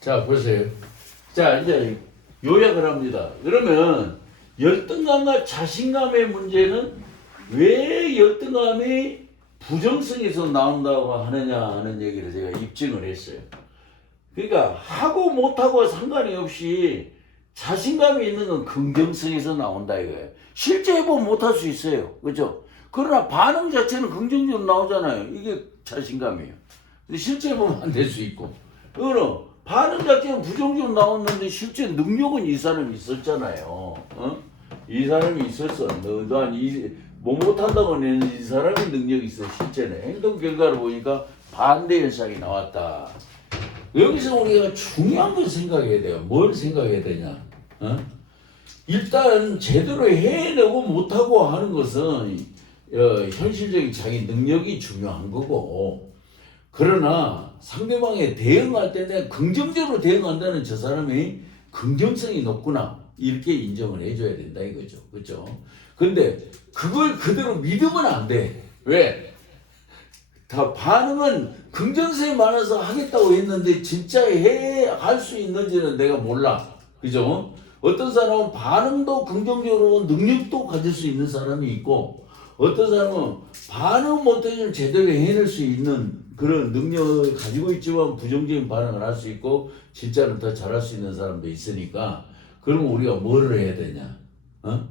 자, 보세요. 자, 이제 요약을 합니다. 그러면 열등감과 자신감의 문제는 왜 열등감이 부정성에서 나온다고 하느냐 하는 얘기를 제가 입증을 했어요. 그러니까 하고 못하고 상관이 없이 자신감이 있는 건 긍정성에서 나온다 이거예요. 실제 해보면 못할 수 있어요. 그죠? 그러나 반응 자체는 긍정적으로 나오잖아요. 이게 자신감이에요. 근데 실제 해보면 안 될 수 있고. 그거는 반응 자체는 부정적으로 나왔는데 실제 능력은 이 사람이 있었잖아요. 어? 이 사람이 있었어. 뭐 못한다고 하는 이 사람이 능력이 있어. 실제는. 행동 결과를 보니까 반대 현상이 나왔다. 여기서 우리가 중요한 걸 생각해야 돼요. 뭘 생각해야 되냐? 어? 일단 제대로 해내고 못하고 하는 것은 현실적인 자기 능력이 중요한 거고, 그러나 상대방에 대응할 때 내가 긍정적으로 대응한다는 저 사람이 긍정성이 높구나 이렇게 인정을 해줘야 된다 이거죠. 그렇죠? 근데 그걸 그대로 믿으면 안 돼. 왜? 다 반응은 긍정성이 많아서 하겠다고 했는데 진짜 할 수 있는지는 내가 몰라. 그죠? 어떤 사람은 반응도 긍정적으로 능력도 가질 수 있는 사람이 있고, 어떤 사람은 반응 못해도 제대로 해낼 수 있는 그런 능력을 가지고 있지만 부정적인 반응을 할 수 있고 진짜는 더 잘할 수 있는 사람도 있으니까, 그러면 우리가 뭐를 해야 되냐? 어?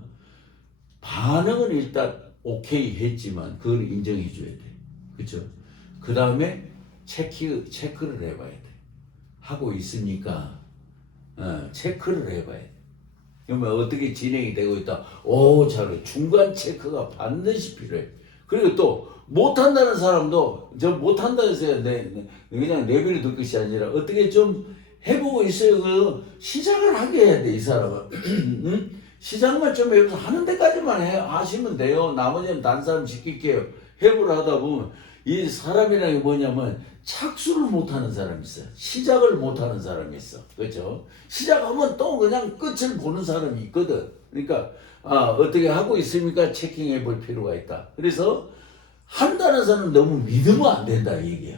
반응은 일단 오케이 했지만 그걸 인정해 줘야 돼. 그렇죠? 그 다음에 체크를 해봐야 돼. 하고 있으니까 체크를 해봐야 돼. 그러면 어떻게 진행이 되고 있다. 오, 잘해. 중간 체크가 반드시 필요해. 그리고 또 못한다는 사람도 저 못한다 해서 그냥 내비를 둘 것이 아니라 어떻게 좀 해보고 있어요. 그 시작을 하게 해야 돼, 이 사람은. 응? 시작만 좀 해서 하는 데까지만 하시면 돼요. 나머지는 다른 사람 시킬게요. 해보라 하다 보면 이 사람이라는 게 뭐냐면 착수를 못하는 사람이 있어요. 시작을 못하는 사람이 있어. 그렇죠? 시작하면 또 그냥 끝을 보는 사람이 있거든. 그러니까 어떻게 하고 있습니까? 체킹해 볼 필요가 있다. 그래서 한다는 사람 너무 믿으면 안 된다 이 얘기야.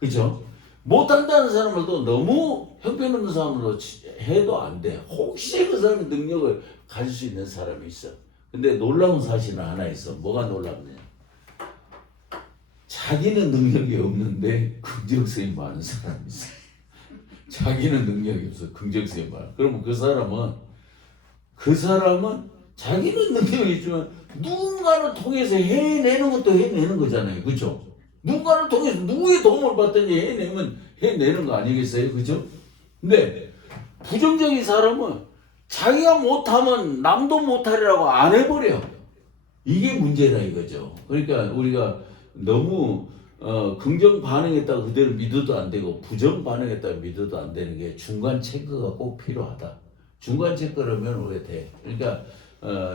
그죠? 못한다는 사람들도 너무 형편없는 사람으로 해도 안 돼. 혹시 그 사람의 능력을 가질 수 있는 사람이 있어. 근데 놀라운 사실은 하나 있어. 뭐가 놀랍냐? 자기는 능력이 없는데 긍정성이 많은 사람이 있어. 자기는 능력이 없어. 긍정성이 많아. 그러면 그 사람은 자기는 능력이 있지만 누군가를 통해서 해내는 것도 해내는 거잖아요. 그죠? 누군가를 통해서 누구의 도움을 받든지 해내는 거 아니겠어요? 그죠? 근데 부정적인 사람은 자기가 못하면 남도 못하리라고 안 해버려. 이게 문제라 이거죠. 그러니까 우리가 너무 긍정 반응했다고 그대로 믿어도 안 되고 부정 반응했다고 믿어도 안 되는 게 중간 체크가 꼭 필요하다. 중간 체크를 하면 왜 돼? 그러니까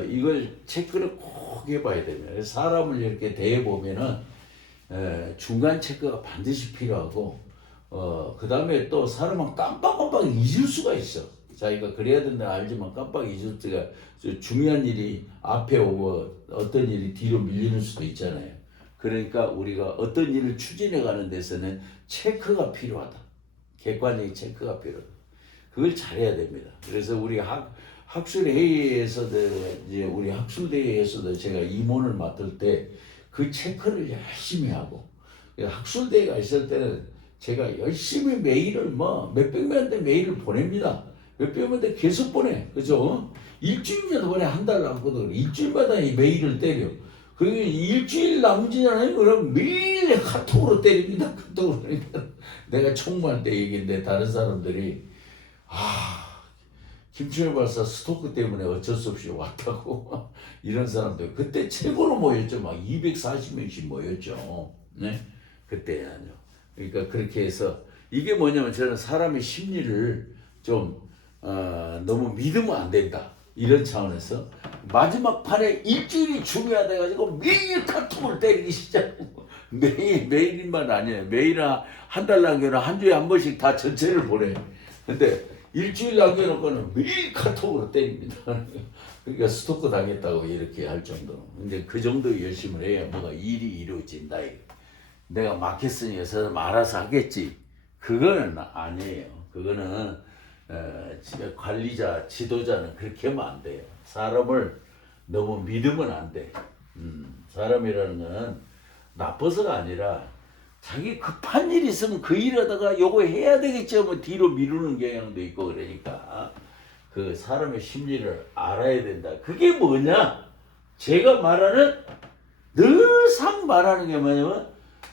이걸 체크를 꼭 해봐야 됩니다. 사람을 이렇게 대해보면은 중간 체크가 반드시 필요하고 그 다음에 또 사람은 깜빡깜빡 잊을 수가 있어. 자기가 그래야 된다 알지만 깜빡 잊을 때가 중요한 일이 앞에 오고 어떤 일이 뒤로 밀리는 수도 있잖아요. 그러니까 우리가 어떤 일을 추진해 가는 데서는 체크가 필요하다. 객관적인 체크가 필요하다. 그걸 잘해야 됩니다. 그래서 우리 학술회의에서도 이제 우리 학술대회에서도 제가 임원을 맡을 때 그 체크를 열심히 하고, 학술대회가 있을 때는 제가 열심히 메일을 몇백 명한테 메일을 보냅니다. 몇백 명한테 계속 보내. 그죠? 일주일마다 보내. 한 달 남고도 일주일마다 이 메일을 때려. 그리고 일주일 남지잖아요. 그럼 매일 카톡으로 때립니다. 카톡으로. 내가 총무할 때 얘기인데 다른 사람들이 김충일 박사 스토크 때문에 어쩔 수 없이 왔다고 이런 사람들 그때 최고로 모였죠. 막 240명씩 모였죠. 네, 그때 아니요. 그러니까 그렇게 해서 이게 뭐냐면 저는 사람의 심리를 좀 너무 믿으면 안 된다. 이런 차원에서 마지막 판에 일주일이 중요하다 해가지고 매일 카톡을 때리기 시작하고 매일만 아니에요. 매일 한 달 남겨놓고 한 주에 한 번씩 다 전체를 보내. 근데 일주일 남겨놓고는 매일 카톡으로 때립니다. 그러니까 스토커 당했다고 이렇게 할 정도로. 근데 그 정도 열심을 해야 뭐가 일이 이루어진다. 내가 맡겼으니 저 사람 알아서 하겠지. 그거는 아니에요. 그거는 관리자, 지도자는 그렇게 하면 안 돼요. 사람을 너무 믿으면 안 돼. 사람이라는 건 나빠서가 아니라 자기 급한 일이 있으면 그 일하다가 요거 해야 되겠죠. 뭐 뒤로 미루는 경향도 있고 그러니까 그 사람의 심리를 알아야 된다. 그게 뭐냐? 제가 늘상 말하는 게 뭐냐면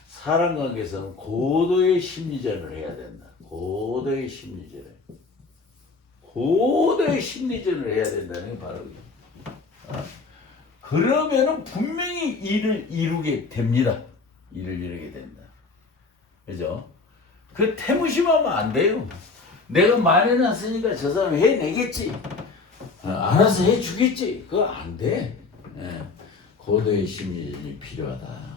사람 관계에서는 고도의 심리전을 해야 된다. 고도의 심리전을 해야 된다는 게 바로 그러면은 분명히 일을 이루게 됩니다. 일을 이루게 된다. 그죠? 그 태무심하면 안 돼요. 내가 말해놨으니까 저 사람 해내겠지. 알아서 해주겠지. 그거 안 돼. 고도의 심리전이 필요하다.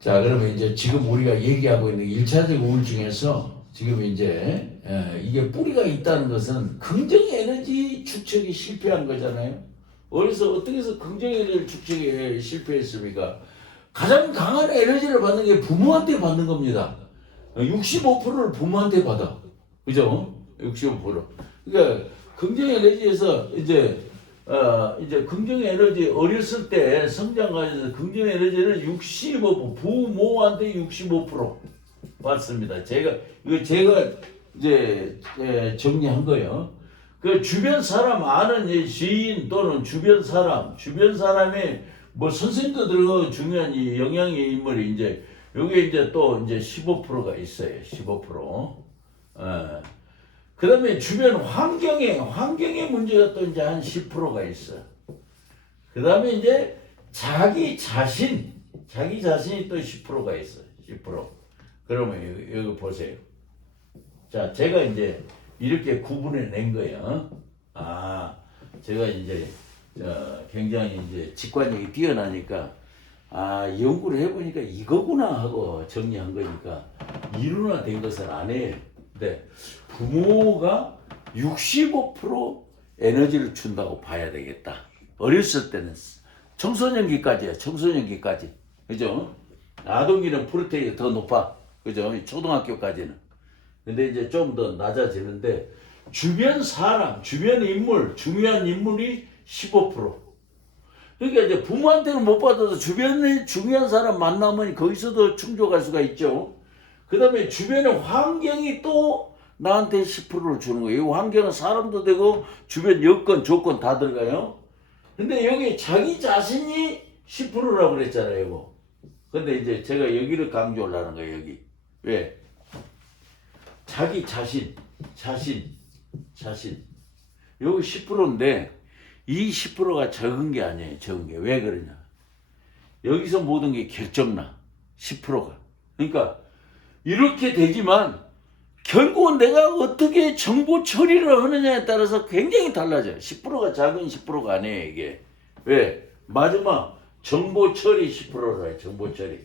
자, 그러면 이제 지금 우리가 얘기하고 있는 1차적 우울증에서 지금 이제 이게 뿌리가 있다는 것은 긍정 에너지 축적이 실패한 거잖아요. 어디서 어떻게 해서 긍정 에너지 축적에 실패했습니까? 가장 강한 에너지를 받는 게 부모한테 받는 겁니다. 65%를 부모한테 받아. 그죠? 65%. 그러니까 긍정 에너지에서 이제 긍정 에너지 어렸을 때 성장 과정에서 긍정 에너지를 65% 부모한테 65% 받습니다. 제가 이제 정리한 거예요. 그 주변 사람 아는 지인 또는 주변 사람의 뭐 선생님도 들어가고 중요한 이 영향의 인물이 이제 여기 이제 또 이제 15%가 있어요. 15%. 그 다음에 주변 환경의 문제가 또 이제 한 10%가 있어. 그 다음에 이제 자기 자신이 또 10%가 있어. 10%. 그러면 여기 보세요. 자, 제가 이제 이렇게 구분해 낸 거예요. 제가 이제 굉장히 이제 직관력이 뛰어나니까 연구를 해보니까 이거구나 하고 정리한 거니까 이론화된 것은 안 해요. 근데 부모가 65% 에너지를 준다고 봐야 되겠다. 어렸을 때는 청소년기까지야. 청소년기까지. 그죠? 아동기는 프로테인이 더 높아. 그죠? 초등학교까지는. 근데 이제 좀 더 낮아지는데 주변 사람, 주변 인물, 중요한 인물이 15%. 그러니까 이제 부모한테는 못 받아도 주변에 중요한 사람 만나면 거기서도 충족할 수가 있죠. 그 다음에 주변의 환경이 또 나한테 10%를 주는 거예요. 이 환경은 사람도 되고 주변 여건, 조건 다 들어가요. 근데 여기 자기 자신이 10%라고 그랬잖아요. 이거. 근데 이제 제가 여기를 강조를 하는 거예요. 여기. 왜? 자기 자신. 여기 10%인데 이 10%가 적은 게 아니에요. 적은 게. 왜 그러냐. 여기서 모든 게 결정나. 10%가. 그러니까 이렇게 되지만 결국은 내가 어떻게 정보 처리를 하느냐에 따라서 굉장히 달라져요. 10%가 작은 10%가 아니에요. 이게. 왜? 마지막 정보 처리 10%라 해요. 정보 처리.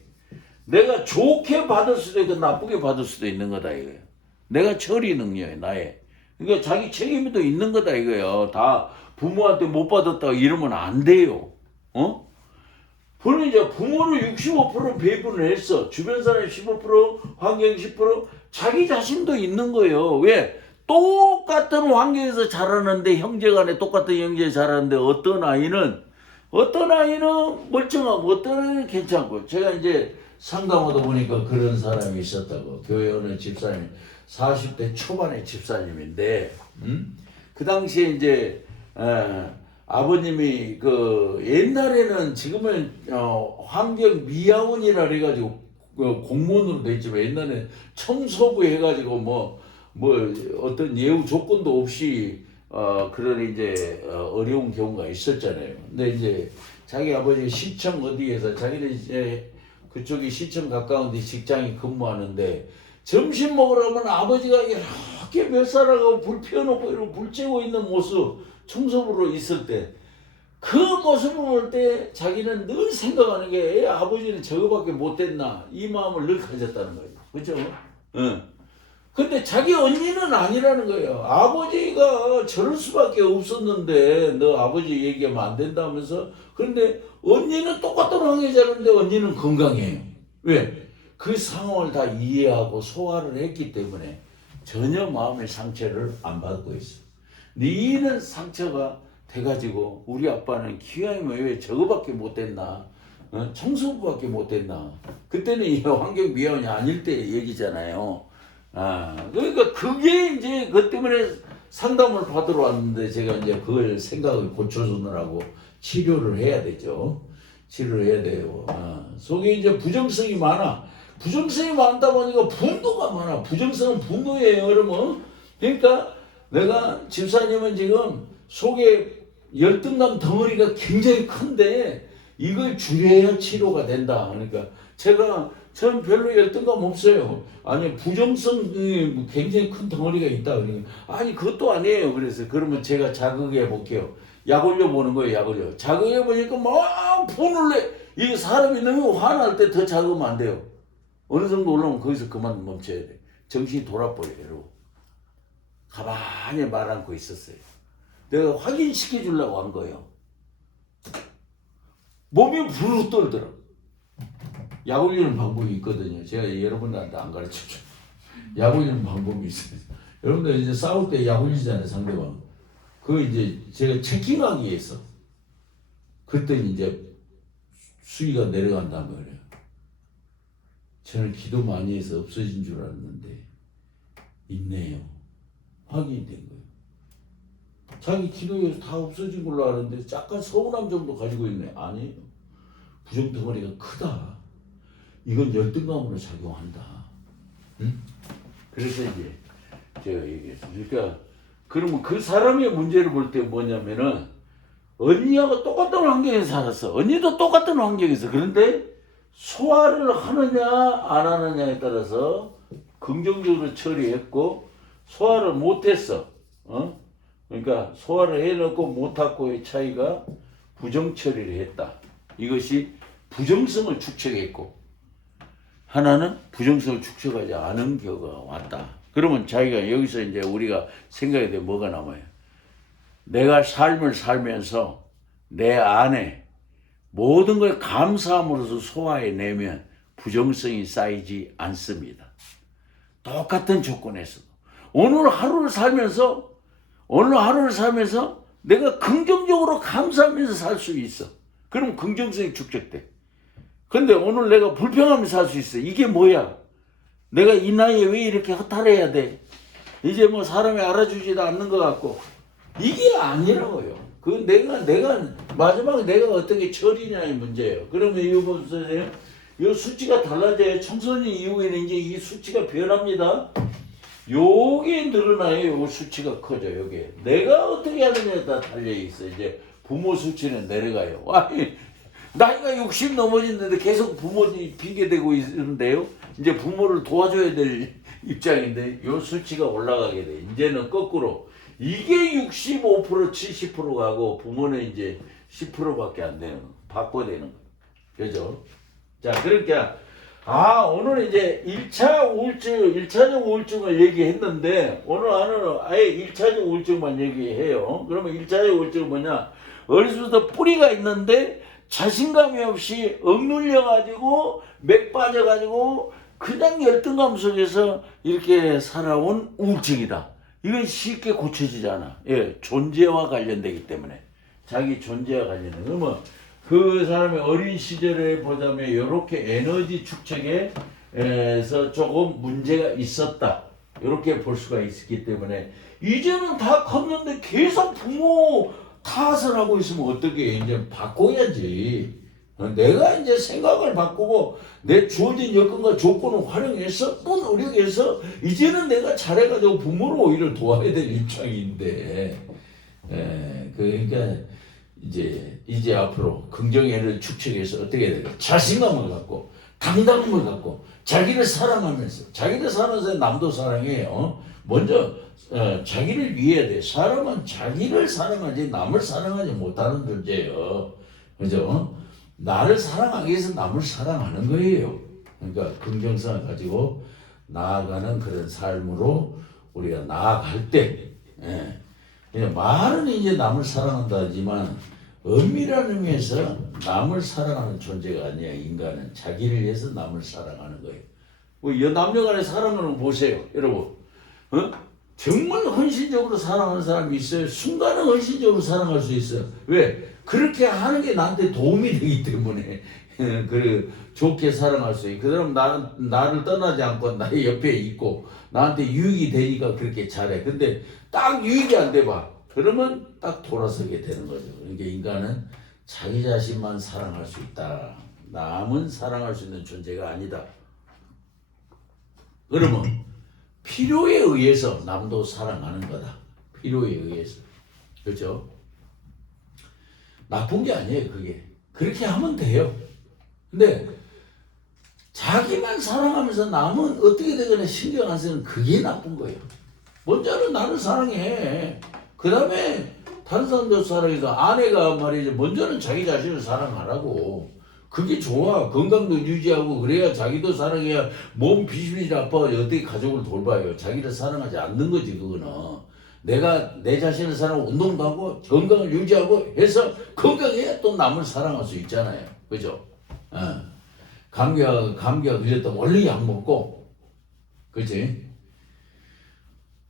내가 좋게 받을 수도 있고 나쁘게 받을 수도 있는 거다 이거예요. 내가 처리 능력이 나의. 그러니까 자기 책임이 또 있는 거다 이거예요. 다 부모한테 못 받았다고 이러면 안 돼요. 그러면 이제 부모를 65% 배분을 했어. 주변 사람 15%, 환경 10%, 자기 자신도 있는 거예요. 왜? 똑같은 환경에서 자라는데 형제간에 똑같은 형제 자라는데 어떤 아이는 멀쩡하고 어떤 아이는 괜찮고. 제가 이제 상담하다 보니까 그런 사람이 있었다고. 교회 어느 집사님 40대 초반의 집사님인데 그 당시에 이제 아버님이 그 옛날에는 지금은 환경 미화원이라 그래가지고 공무원으로 돼 있지만 옛날에 청소부 해가지고 뭐 어떤 예우 조건도 없이 그런 이제 어려운 경우가 있었잖아요. 근데 이제 자기 아버지 시청 어디에서 자기는 이제 그쪽이 시청 가까운 데 직장에 근무하는데 점심 먹으려면 아버지가 이렇게 몇 살하고 불 피워놓고 이렇게 불 쬐고 있는 모습 청소부로 있을 때 그 모습을 볼 때 자기는 늘 생각하는 게 아버지는 저거밖에 못됐나 이 마음을 늘 가졌다는 거예요. 그렇죠? 근데 자기 언니는 아니라는 거예요. 아버지가 저럴 수밖에 없었는데 너 아버지 얘기하면 안 된다면서. 그런데 언니는 똑같은 환경에 자랐는데 언니는 건강해요. 왜? 그 상황을 다 이해하고 소화를 했기 때문에 전혀 마음의 상처를 안 받고 있어. 니는 상처가 돼가지고 우리 아빠는 기왕이면 왜 저거밖에 못됐나? 청소부밖에 못됐나? 그때는 이 환경미화원이 아닐 때 얘기잖아요. 그러니까 그게 이제 그 때문에 상담을 받으러 왔는데 제가 이제 그걸 생각을 고쳐주느라고 치료를 해야 되죠. 치료를 해야 돼요. 속에 이제 부정성이 많아. 부정성이 많다 보니까 분노가 많아. 부정성은 분노예요, 여러분. 그러니까 내가 집사님은 지금 속에 열등감 덩어리가 굉장히 큰데 이걸 줄여야 치료가 된다. 그러니까 저는 별로 열등감 없어요. 아니 부정성이 굉장히 큰 덩어리가 있다. 그러니까 아니 그것도 아니에요. 그래서 그러면 제가 자극해 볼게요. 약 올려 보는 거예요. 약 올려. 자극해 보니까 막 분을 내. 이게 사람이 너무 화날 때 더 자극하면 안 돼요. 어느 정도 올라오면 거기서 그만 멈춰야 돼. 정신이 돌아버려요, 여러분. 가만히 말 않고 있었어요. 내가 확인시켜 주려고 한 거예요. 몸이 부르르 떨더라. 약 올리는 방법이 있거든요. 제가 여러분들한테 안 가르쳐줘. 약 올리는 방법이 있어요. 여러분들 이제 싸울 때 약 올리잖아요, 상대방. 그거 이제 제가 체킹하기 위해서. 그랬더니 이제 수위가 내려간단 말이에요. 저는 기도 많이 해서 없어진 줄 알았는데 있네요. 확인이 된 거예요. 자기 기도에서 다 없어진 걸로 아는데 약간 서운함 정도 가지고 있네. 아니에요. 부정덩어리가 크다. 이건 열등감으로 작용한다. 응? 그래서 이제 제가 얘기했어요. 그러니까 그러면 그 사람의 문제를 볼 때 뭐냐면은 언니하고 똑같은 환경에서 살았어. 언니도 똑같은 환경에서. 그런데 소화를 하느냐 안 하느냐에 따라서 긍정적으로 처리했고 소화를 못했어. 그러니까 소화를 해놓고 못하고의 차이가 부정 처리를 했다. 이것이 부정성을 축적했고 하나는 부정성을 축적하지 않은 경우가 왔다. 그러면 자기가 여기서 이제 우리가 생각해야 돼. 뭐가 남아요? 내가 삶을 살면서 내 안에 모든 걸 감사함으로써 소화해내면 부정성이 쌓이지 않습니다. 똑같은 조건에서도. 오늘 하루를 살면서 내가 긍정적으로 감사하면서 살 수 있어. 그럼 긍정성이 축적돼. 근데 오늘 내가 불평하면서 살 수 있어. 이게 뭐야? 내가 이 나이에 왜 이렇게 허탈해야 돼? 이제 뭐 사람이 알아주지도 않는 것 같고. 이게 아니라고요. 그 내가 마지막에 내가 어떻게 처리냐의 문제예요. 그러면 이거 보세요. 이 수치가 달라져요. 청소년 이후에는 이제 이 수치가 변합니다. 요게 늘어나요. 요 수치가 커져요. 요게 내가 어떻게 하느냐에 따라 달려 있어. 이제 부모 수치는 내려가요. 아니 나이가 60 넘어졌는데 계속 부모 핑계대고 있는데요. 이제 부모를 도와줘야 될 입장인데 요 수치가 올라가게 돼. 이제는 거꾸로. 이게 65% 70% 가고 부모는 이제 10%밖에 안 되는 거. 바꿔야 되는 거. 그죠? 자, 그러니까 오늘 이제 1차적 우울증을 얘기했는데 오늘 아예 1차적 우울증만 얘기해요. 그러면 1차적 우울증은 뭐냐? 어렸을 때 뿌리가 있는데 자신감이 없이 억눌려 가지고 맥 빠져 가지고 그냥 열등감 속에서 이렇게 살아온 우울증이다. 이건 쉽게 고쳐지지 않아. 예, 존재와 관련되기 때문에. 자기 존재와 관련돼. 그러면 그 사람의 어린 시절에 보자면 이렇게 에너지 축적에서 조금 문제가 있었다. 이렇게 볼 수가 있기 때문에 이제는 다 컸는데 계속 부모 탓을 하고 있으면 어떻게 이제 바꿔야지. 내가 이제 생각을 바꾸고 내 주어진 여건과 조건을 활용해서 또 노력해서 이제는 내가 잘해가지고 부모를 오히려 도와야 될 입장인데 그러니까 이제 앞으로 긍정애를 축적해서 어떻게 해야 될까? 자신감을 갖고 당당함을 갖고 자기를 사랑하면서 남도 사랑해요. 먼저 자기를 위해야 돼. 사람은 자기를 사랑하지 남을 사랑하지 못하는 존재예요. 그죠? 나를 사랑하기 위해서 남을 사랑하는 거예요. 그러니까 긍정성을 가지고 나아가는 그런 삶으로 우리가 나아갈 때, 그냥 말은 이제 남을 사랑한다 하지만 엄밀한 의미에서 남을 사랑하는 존재가 아니야. 인간은 자기를 위해서 남을 사랑하는 거예요. 뭐 남녀간의 사랑을 보세요, 여러분. 정말 헌신적으로 사랑하는 사람이 있어요. 순간은 헌신적으로 사랑할 수 있어요. 왜? 그렇게 하는 게 나한테 도움이 되기 때문에 그 좋게 사랑할 수 있고, 그 사람 나를 떠나지 않고 나의 옆에 있고 나한테 유익이 되니까 그렇게 잘해. 근데 딱 유익이 안 돼봐. 그러면 딱 돌아서게 되는 거죠. 그러니까 인간은 자기 자신만 사랑할 수 있다. 남은 사랑할 수 있는 존재가 아니다. 그러면 필요에 의해서 남도 사랑하는 거다. 필요에 의해서. 그렇죠? 나쁜 게 아니에요, 그게. 그렇게 하면 돼요. 근데 자기만 사랑하면서 남은 어떻게 되거나 신경 안 쓰는 그게 나쁜 거예요. 먼저는 나를 사랑해. 그 다음에 다른 사람들 사랑해서 아내가 말이죠. 먼저는 자기 자신을 사랑하라고. 그게 좋아. 건강도 유지하고 그래야 자기도 사랑해야 몸 비실비실 아파가 어떻게 가족을 돌봐요. 자기를 사랑하지 않는 거지 그거는. 내가 내 자신을 사랑하고 운동도 하고 건강을 유지하고 해서 건강해야 또 남을 사랑할 수 있잖아요. 그죠? 감기가 걸렸다면 얼른 약 먹고, 그치?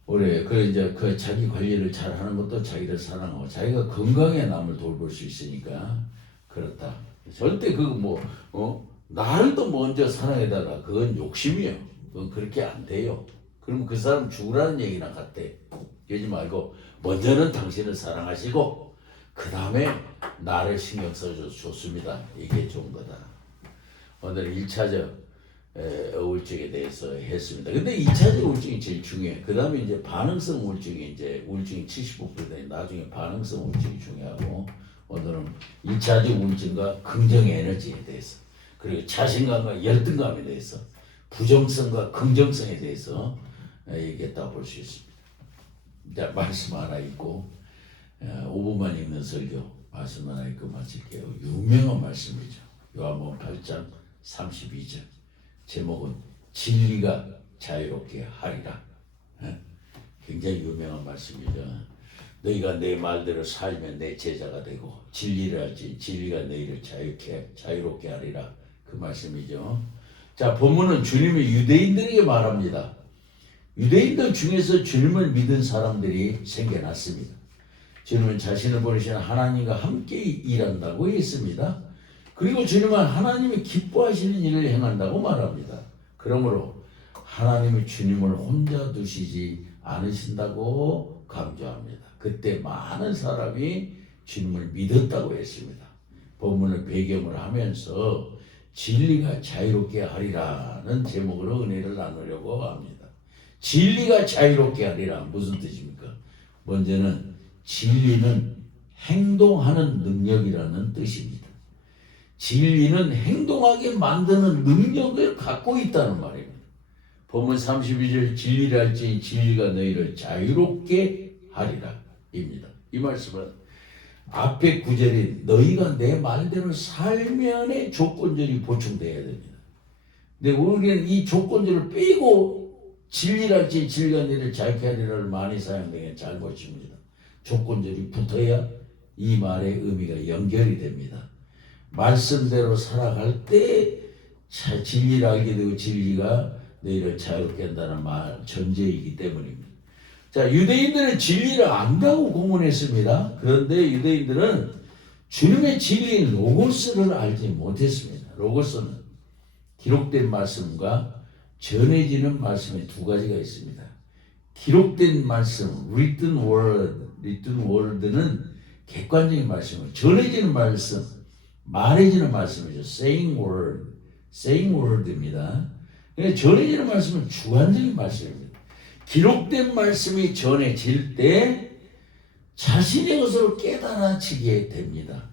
그래 이제 그 자기 관리를 잘 하는 것도 자기를 사랑하고 자기가 건강해 남을 돌볼 수 있으니까 그렇다. 절대 나를 더 먼저 사랑해달라. 그건 욕심이에요. 그건 그렇게 안 돼요. 그러면 그 사람 죽으라는 얘기나 같대. 그러지 말고 먼저는 당신을 사랑하시고 그 다음에 나를 신경 써줘서 좋습니다. 이게 좋은 거다. 오늘 1차적 우울증에 대해서 했습니다. 근데 2차적 우울증이 제일 중요해. 그 다음에 이제 반응성 우울증이 이제 우울증이 75% 되니 나중에 반응성 우울증이 중요하고 오늘은 2차적 우울증과 긍정 에너지에 대해서 그리고 자신감과 열등감에 대해서 부정성과 긍정성에 대해서 얘기했다고 볼 수 있습니다. 자, 말씀 하나 읽고 5분만 읽는 설교 말씀 하나 읽고 마칠게요. 유명한 말씀이죠. 요한복음 8장 32절 제목은 진리가 자유롭게 하리라. 굉장히 유명한 말씀이죠. 너희가 내 말대로 살면 내 제자가 되고 진리를 알지 진리가 너희를 자유롭게 하리라. 그 말씀이죠. 자, 본문은 주님이 유대인들에게 말합니다. 유대인들 중에서 주님을 믿은 사람들이 생겨났습니다. 주님은 자신을 보내신 하나님과 함께 일한다고 했습니다. 그리고 주님은 하나님이 기뻐하시는 일을 행한다고 말합니다. 그러므로 하나님이 주님을 혼자 두시지 않으신다고 강조합니다. 그때 많은 사람이 주님을 믿었다고 했습니다. 본문을 배경을 하면서 진리가 자유롭게 하리라는 제목으로 은혜를 나누려고 합니다. 진리가 자유롭게 하리라 무슨 뜻입니까? 먼저는 진리는 행동하는 능력이라는 뜻입니다. 진리는 행동하게 만드는 능력을 갖고 있다는 말입니다. 본문 32절 진리를 알지 진리가 너희를 자유롭게 하리라 입니다. 이 말씀은 앞에 구절인 너희가 내 말대로 살면의 조건절이 보충돼야 됩니다. 근데 우리는 이 조건절을 빼고 진리를 알지 진리가 너희를 자유롭게 하리라를 많이 사용되는 게 잘못입니다. 조건절이 붙어야 이 말의 의미가 연결이 됩니다. 말씀대로 살아갈 때 진리를 알게 되고 진리가 너희를 자유롭게 한다는 말 전제이기 때문입니다. 자, 유대인들은 진리를 안다고 공언했습니다. 그런데 유대인들은 주님의 진리인 로고스를 알지 못했습니다. 로고스는 기록된 말씀과 전해지는 말씀의 두 가지가 있습니다. 기록된 말씀, written word는 객관적인 말씀을, 전해지는 말씀, 말해지는 말씀이죠. saying word입니다. 전해지는 말씀은 주관적인 말씀입니다. 기록된 말씀이 전해질 때 자신의 것으로 깨달아지게 됩니다.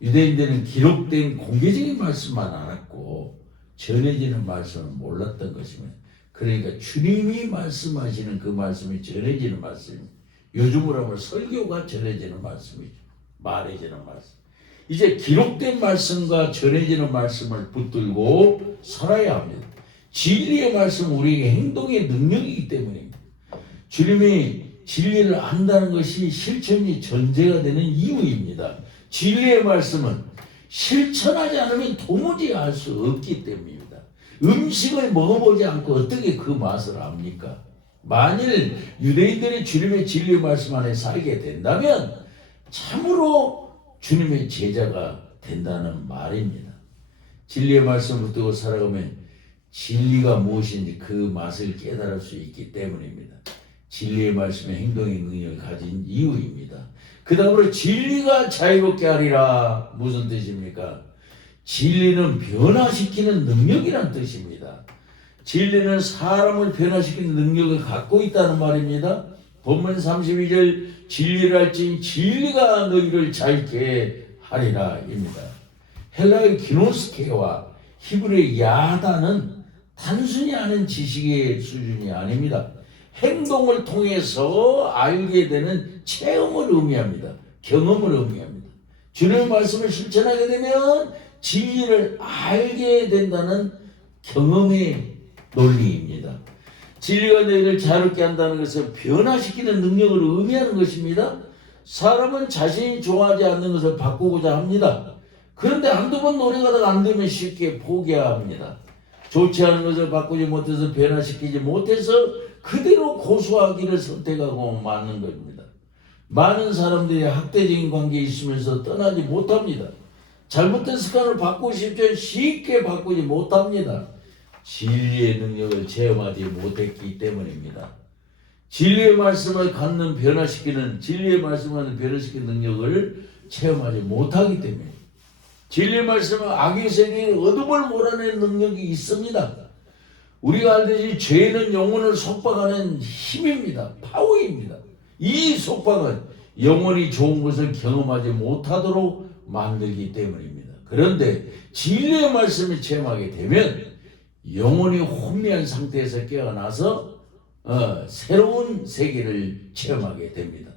유대인들은 기록된 공개적인 말씀만 알았고 전해지는 말씀은 몰랐던 것입니다. 그러니까 주님이 말씀하시는 그 말씀이 전해지는 말씀입니다. 요즘으로 하면 설교가 전해지는 말씀이죠. 말해지는 말씀. 이제 기록된 말씀과 전해지는 말씀을 붙들고 살아야 합니다. 진리의 말씀은 우리에게 행동의 능력이기 때문입니다. 주님이 진리를 안다는 것이 실천이 전제가 되는 이유입니다. 진리의 말씀은 실천하지 않으면 도무지 알 수 없기 때문입니다. 음식을 먹어보지 않고 어떻게 그 맛을 압니까? 만일 유대인들이 주님의 진리의 말씀 안에 살게 된다면 참으로 주님의 제자가 된다는 말입니다. 진리의 말씀을 붙들고 살아가면 진리가 무엇인지 그 맛을 깨달을 수 있기 때문입니다. 진리의 말씀에 행동의 능력을 가진 이유입니다. 그 다음으로 진리가 자유롭게 하리라. 무슨 뜻입니까? 진리는 변화시키는 능력이란 뜻입니다. 진리는 사람을 변화시키는 능력을 갖고 있다는 말입니다. 본문 32절 진리를 할지니 진리가 너희를 자유케 하리라 입니다. 헬라의 기노스케와 히브리의 야다는 단순히 아는 지식의 수준이 아닙니다. 행동을 통해서 알게 되는 체험을 의미합니다. 경험을 의미합니다. 주님의 말씀을 실천하게 되면 진리를 알게 된다는 경험의 논리입니다. 진리가 너희를 자유롭게 한다는 것은 변화시키는 능력을 의미하는 것입니다. 사람은 자신이 좋아하지 않는 것을 바꾸고자 합니다. 그런데 한두 번 노력하다가 안 되면 쉽게 포기합니다. 좋지 않은 것을 바꾸지 못해서 변화시키지 못해서 그대로 고수하기를 선택하고 마는 겁니다. 많은 사람들이 학대적인 관계에 있으면서 떠나지 못합니다. 잘못된 습관을 바꾸고 싶지만 쉽게 바꾸지 못합니다. 진리의 능력을 체험하지 못했기 때문입니다. 진리의 말씀을 갖는 변화시키는 진리의 말씀을 변화시키는 능력을 체험하지 못하기 때문에 진리의 말씀은 악의 세계에 어둠을 몰아내는 능력이 있습니다. 우리가 알듯이 죄는 영혼을 속박하는 힘입니다. 파워입니다. 이 속박은 영혼이 좋은 것을 경험하지 못하도록 만들기 때문입니다. 그런데 진리의 말씀을 체험하게 되면 영혼이 혼미한 상태에서 깨어나서 새로운 세계를 체험하게 됩니다.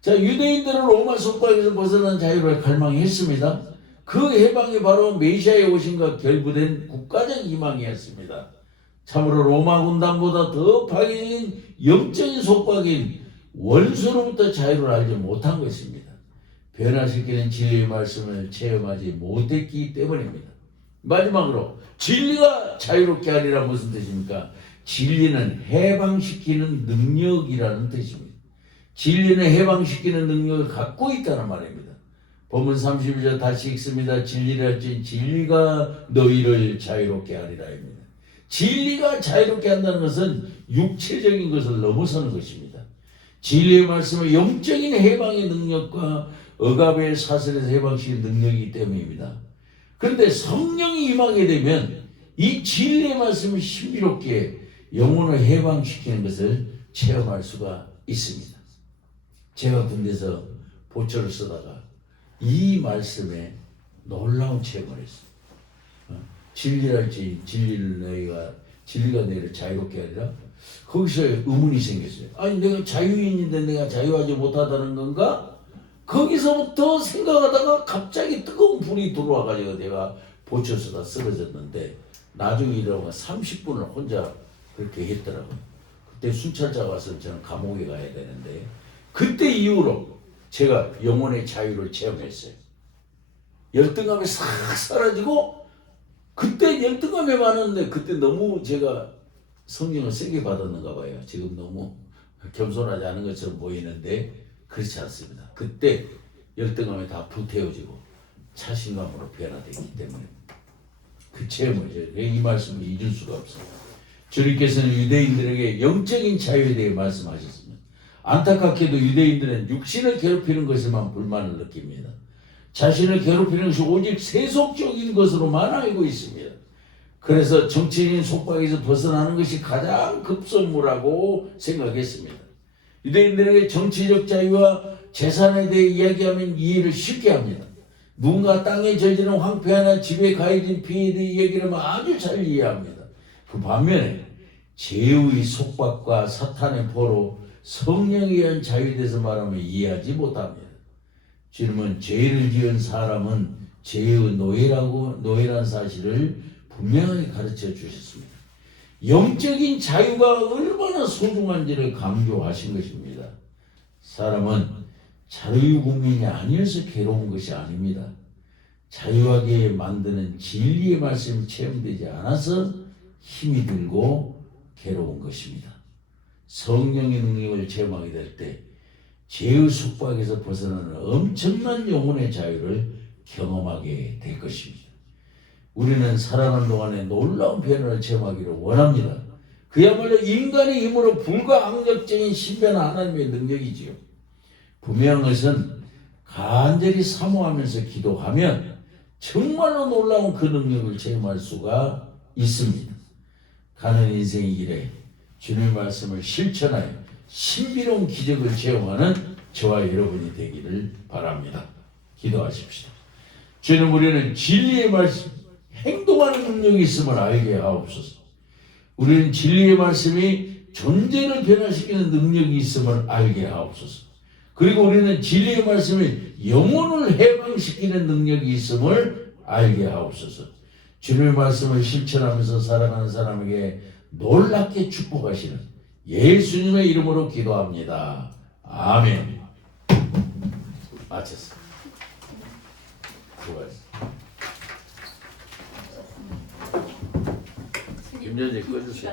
자, 유대인들은 로마 속박에서 벗어난 자유를 갈망했습니다. 그 해방이 바로 메시아의 오심과 결부된 국가적 희망이었습니다. 참으로 로마 군단보다 더 파괴적인 영적인 속박인 원수로부터 자유를 알지 못한 것입니다. 변화시키는 진리의 말씀을 체험하지 못했기 때문입니다. 마지막으로 진리가 자유롭게 하리라 무슨 뜻입니까? 진리는 해방시키는 능력이라는 뜻입니다. 진리는 해방시키는 능력을 갖고 있다는 말입니다. 본문 32절 다시 읽습니다. 진리를 할지 진리가 너희를 자유롭게 하리라입니다. 진리가 자유롭게 한다는 것은 육체적인 것을 넘어서는 것입니다. 진리의 말씀은 영적인 해방의 능력과 억압의 사슬에서 해방시키는 능력이기 때문입니다. 그런데 성령이 임하게 되면 이 진리의 말씀을 신비롭게 영혼을 해방시키는 것을 체험할 수가 있습니다. 제가 군대에서 보초를 쓰다가 이 말씀에 놀라운 체험을 했어요. 진리랄지 진리가 너희를 자유롭게 하리라. 거기서 의문이 생겼어요. 아니 내가 자유인인데 내가 자유하지 못하다는 건가? 거기서부터 생각하다가 갑자기 뜨거운 불이 들어와가지고 내가 보초서다 쓰러졌는데 나중에 일어나고 30분을 혼자 그렇게 했더라고요. 그때 순찰자가 와서 저는 감옥에 가야 되는데 그때 이후로 제가 영혼의 자유를 체험했어요. 열등감이 싹 사라지고 그때 열등감이 많았는데 그때 너무 제가 성령을 세게 받았는가 봐요. 지금 너무 겸손하지 않은 것처럼 보이는데 그렇지 않습니다. 그때 열등감이 다 불태워지고 자신감으로 변화되기 때문에 그 체험을 이 말씀을 잊을 수가 없습니다. 주님께서는 유대인들에게 영적인 자유에 대해 말씀하셨습니다. 안타깝게도 유대인들은 육신을 괴롭히는 것에만 불만을 느낍니다. 자신을 괴롭히는 것이 오직 세속적인 것으로만 알고 있습니다. 그래서 정치적인 속박에서 벗어나는 것이 가장 급선무라고 생각했습니다. 유대인들에게 정치적 자유와 재산에 대해 이야기하면 이해를 쉽게 합니다. 누군가 땅에 저지른 황폐하나 집에 가해진 피해에 대해 이야기를 하면 아주 잘 이해합니다. 그 반면에 죄의 속박과 사탄의 포로 성령에 의한 자유에 대해서 말하면 이해하지 못합니다. 주님은 죄를 지은 사람은 죄의 노예라는 사실을 분명하게 가르쳐 주셨습니다. 영적인 자유가 얼마나 소중한지를 강조하신 것입니다. 사람은 자유국민이 아니어서 괴로운 것이 아닙니다. 자유하게 만드는 진리의 말씀이 체험되지 않아서 힘이 들고 괴로운 것입니다. 성령의 능력을 체험하게 될 때 죄의束縛에서 벗어나는 엄청난 영혼의 자유를 경험하게 될 것입니다. 우리는 살아가는 동안에 놀라운 변화를 체험하기를 원합니다. 그야말로 인간의 힘으로 불가항력적인 신비한 하나님의 능력이지요. 분명한 것은 간절히 사모하면서 기도하면 정말로 놀라운 그 능력을 체험할 수가 있습니다. 가는 인생의 길에 주님의 말씀을 실천하여 신비로운 기적을 체험하는 저와 여러분이 되기를 바랍니다. 기도하십시다. 주님, 우리는 진리의 말씀, 행동하는 능력이 있음을 알게 하옵소서. 우리는 진리의 말씀이 존재를 변화시키는 능력이 있음을 알게 하옵소서. 그리고 우리는 진리의 말씀이 영혼을 해방시키는 능력이 있음을 알게 하옵소서. 주님의 말씀을 실천하면서 살아가는 사람에게 놀랍게 축복하시는 예수님의 이름으로 기도합니다. 아멘. 마쳤습니다. 수고하셨습니다. 김전재 꺼주세요.